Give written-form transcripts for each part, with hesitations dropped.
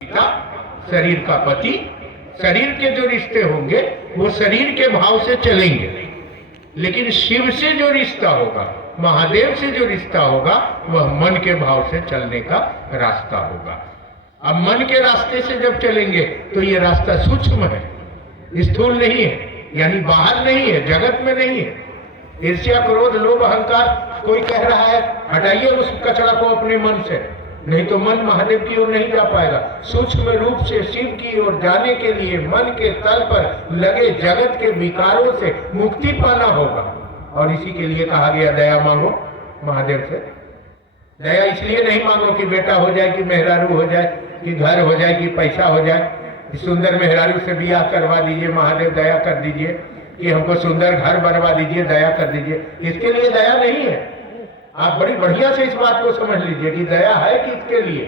पिता, शरीर का पति, शरीर के जो रिश्ते होंगे वो शरीर के भाव से चलेंगे, लेकिन शिव से जो रिश्ता होगा, महादेव से जो रिश्ता होगा, वह मन के भाव से चलने का रास्ता होगा। अब मन के रास्ते से जब चलेंगे तो ये रास्ता सूक्ष्म है, स्थूल नहीं है, यानी बाहर नहीं है, जगत में नहीं है। ईर्ष्या, क्रोध, लोभ, अहंकार, कोई कह रहा है हटाइए उस कचरा को अपने मन से, नहीं तो मन महादेव की ओर नहीं जा पाएगा। सूक्ष्म रूप से शिव की ओर जाने के लिए मन के तल पर लगे जगत के विकारों से मुक्ति पाना होगा, और इसी के लिए कहा गया दया मांगो महादेव से। दया इसलिए नहीं मांगो कि बेटा हो जाए, कि मेहरारू हो जाए, कि घर हो जाए, कि पैसा हो जाए, सुंदर मेहरारू से ब्याह करवा दीजिए महादेव, दया कर दीजिए, कि हमको सुंदर घर बनवा दीजिए, दया कर दीजिए। इसके लिए दया नहीं है। आप बड़ी बढ़िया से इस बात को समझ लीजिए कि दया है किसके लिए।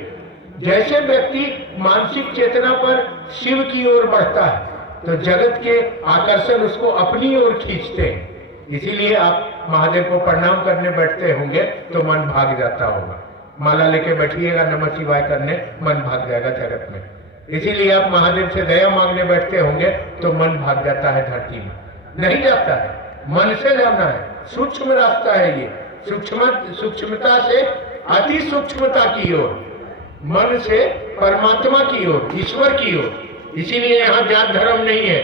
जैसे व्यक्ति मानसिक चेतना पर शिव की ओर बढ़ता है तो जगत के आकर्षण उसको अपनी ओर खींचते हैं। इसीलिए आप महादेव को प्रणाम करने बैठते होंगे तो मन भाग जाता होगा। माला लेके बैठिएगा नमः शिवाय करने, मन भाग जाएगा जगत में। इसीलिए आप महादेव से दया मांगने बैठते होंगे तो मन भाग जाता है धरती में, नहीं जाता है, मन से जाना है। सूक्ष्म रास्ता है ये, सूक्ष्मता से अति सूक्ष्मता की ओर, मन से परमात्मा की ओर, ईश्वर की ओर। इसीलिए यहाँ जात धर्म नहीं है,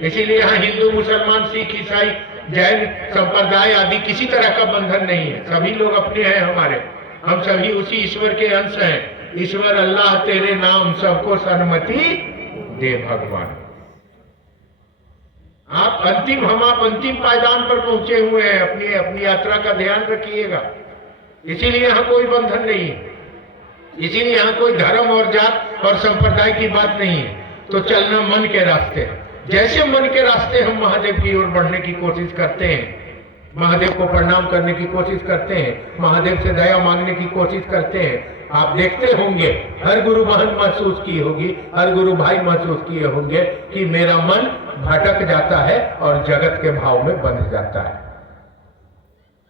इसीलिए यहाँ हिंदू, मुसलमान, सिख, ईसाई, जैन संप्रदाय आदि किसी तरह का बंधन नहीं है। सभी लोग अपने हैं हमारे, हम सभी उसी ईश्वर के अंश हैं। ईश्वर अल्लाह तेरे नाम सबको सन्मति दे भगवान। आप अंतिम पायदान पर पहुंचे हुए हैं। अपनी यात्रा का ध्यान रखिएगा। इसीलिए यहाँ कोई बंधन नहीं है, इसीलिए यहाँ कोई धर्म और जात और संप्रदाय की बात नहीं है। तो चलना मन के रास्ते, जैसे मन के रास्ते हम महादेव की ओर बढ़ने की कोशिश करते हैं, महादेव को प्रणाम करने की कोशिश करते हैं, महादेव से दया मांगने की कोशिश करते हैं, आप देखते होंगे, हर गुरु बहन महसूस की होगी, हर गुरु भाई महसूस किए होंगे कि मेरा मन भटक जाता है और जगत के भाव में बंध जाता है।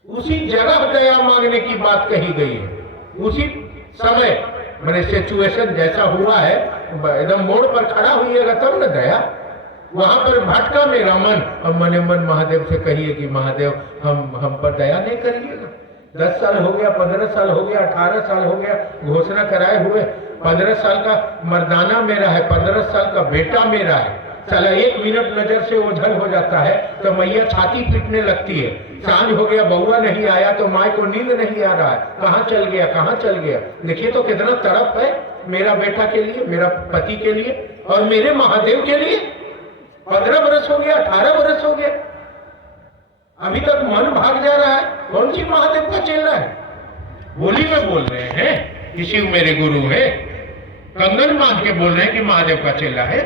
उसी जगह दया मांगने की बात कही गई है। उसी समय मैंने सिचुएशन जैसा हुआ है, एकदम मोड़ पर खड़ा हुईएगा तब न दया। वहां पर भटका मेरा मन, और मने मन महादेव से कहिए कि महादेव हम पर दया नहीं करिएगा। 10 साल हो गया, 15 साल हो गया, 18 साल हो गया घोषणा कराए हुए, 15 साल का मर्दाना मेरा है, 15 साल का बेटा मेरा है। चला 1 मिनट नजर से ओझल हो जाता है तो मैया छाती पीटने लगती है। सांझ हो गया, बउआ नहीं आया तो माँ को नींद नहीं आ रहा है, कहाँ चल गया, कहाँ चल गया। देखिए तो कितना तड़प है मेरा बेटा के लिए, मेरा पति के लिए और मेरे महादेव के लिए। 15 बरस हो गया, 18 बरस हो गया, अभी तक मन भाग जा रहा है। कौन सी महादेव का चेला है? बोली में बोल रहे हैं कि शिव मेरे गुरु है, कंगन बांध के बोल रहे हैं कि महादेव का चेला है।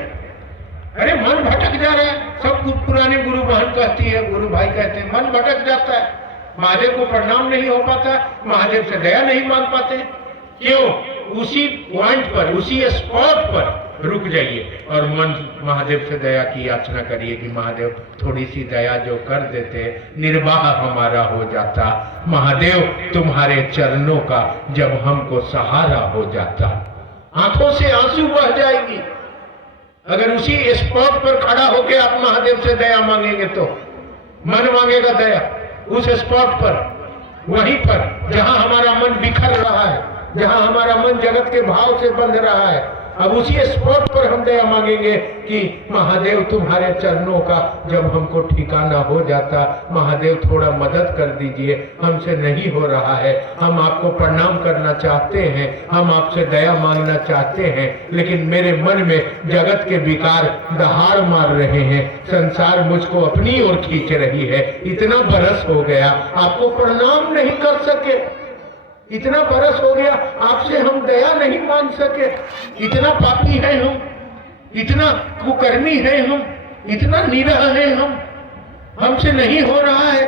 अरे मन भटक जा रहा है। सब पुराने गुरु बहन कहती है, गुरु भाई कहते हैं, मन भटक जाता है, महादेव को प्रणाम नहीं हो पाता, महादेव से दया नहीं मांग पाते। क्यों? उसी पॉइंट पर, उसी स्पॉट पर रुक जाइए और मन महादेव से दया की याचना करिए कि महादेव थोड़ी सी दया जो कर देते, निर्वाह हमारा हो जाता। महादेव तुम्हारे चरणों का जब हमको सहारा हो जाता, आंखों से आंसू बह जाएगी। अगर उसी स्पॉट पर खड़ा होकर आप महादेव से दया मांगेंगे तो मन मांगेगा दया उस स्पॉट पर, वहीं पर जहां हमारा मन बिखर रहा है, जहां हमारा मन जगत के भाव से बंध रहा है। अब उसी स्पॉट पर हम दया मांगेंगे कि महादेव तुम्हारे चरणों का जब हमको ठिकाना हो जाता, महादेव थोड़ा मदद कर दीजिए, हमसे नहीं हो रहा है, हम आपको प्रणाम करना चाहते हैं, हम आपसे दया मांगना चाहते हैं, लेकिन मेरे मन में जगत के विकार दहाड़ मार रहे हैं, संसार मुझको अपनी ओर खींच रही है। इतना बरस हो गया आपको प्रणाम नहीं कर सके, इतना बरस हो गया आपसे हम दया नहीं मांग सके। इतना पापी है हम, इतना कुकर्मी है हम, इतना निरह है हम, हमसे नहीं हो रहा है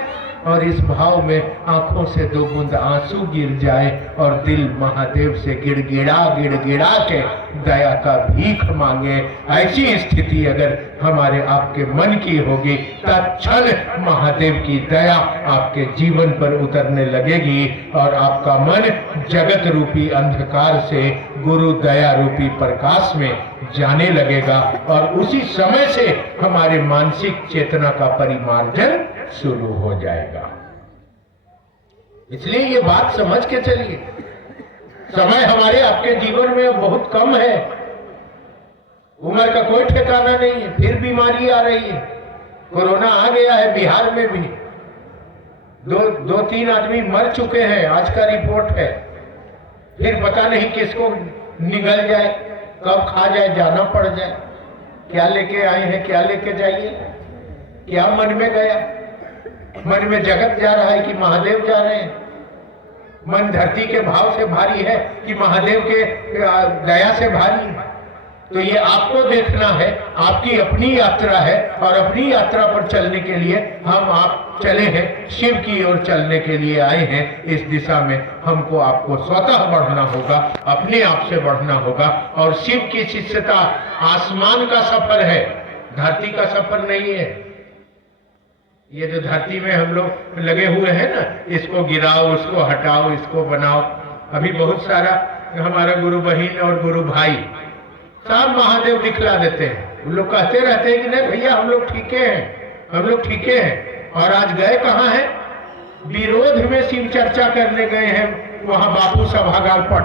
और इस भाव में आंखों से 2 बूंद आंसू गिर जाए और दिल महादेव से गिड़गिड़ा के दया का भीख मांगे। ऐसी स्थिति अगर हमारे आपके मन की होगी, तत्क्षण महादेव की दया आपके जीवन पर उतरने लगेगी और आपका मन जगत रूपी अंधकार से गुरु दया रूपी प्रकाश में जाने लगेगा और उसी समय से हमारे मानसिक चेतना का परिमार्जन शुरू हो जाएगा। इसलिए ये बात समझ के चलिए, समय हमारे आपके जीवन में बहुत कम है, उम्र का कोई ठिकाना नहीं है, फिर बीमारी आ रही है। कोरोना आ गया है, बिहार में भी 2-3 आदमी मर चुके हैं, आज का रिपोर्ट है। फिर पता नहीं किसको निगल जाए, कब खा जाए, जाना पड़ जाए। क्या लेके आए हैं, क्या लेके जाइए, क्या मन में गया? मन में जगत जा रहा है कि महादेव जा रहे हैं? मन धरती के भाव से भारी है कि महादेव के दया से भारी है? तो ये आपको देखना है, आपकी अपनी यात्रा है और अपनी यात्रा पर चलने के लिए हम आप चले हैं, शिव की ओर चलने के लिए आए हैं। इस दिशा में हमको आपको स्वतः बढ़ना होगा, अपने आप से बढ़ना होगा। और शिव की शिष्यता आसमान का सफर है, धरती का सफर नहीं है। ये जो धरती में हम लोग लगे हुए हैं ना, इसको गिराओ, उसको हटाओ, इसको बनाओ। अभी बहुत सारा हमारा गुरु बहन और गुरु भाई सब महादेव दिखला देते हैं। उन लोग कहते रहते हैं कि नहीं भैया हम लोग ठीके हैं, हम लोग ठीके हैं। और आज गए कहाँ हैं? विरोध में शिव चर्चा करने गए हैं, वहां बापू सभागार पट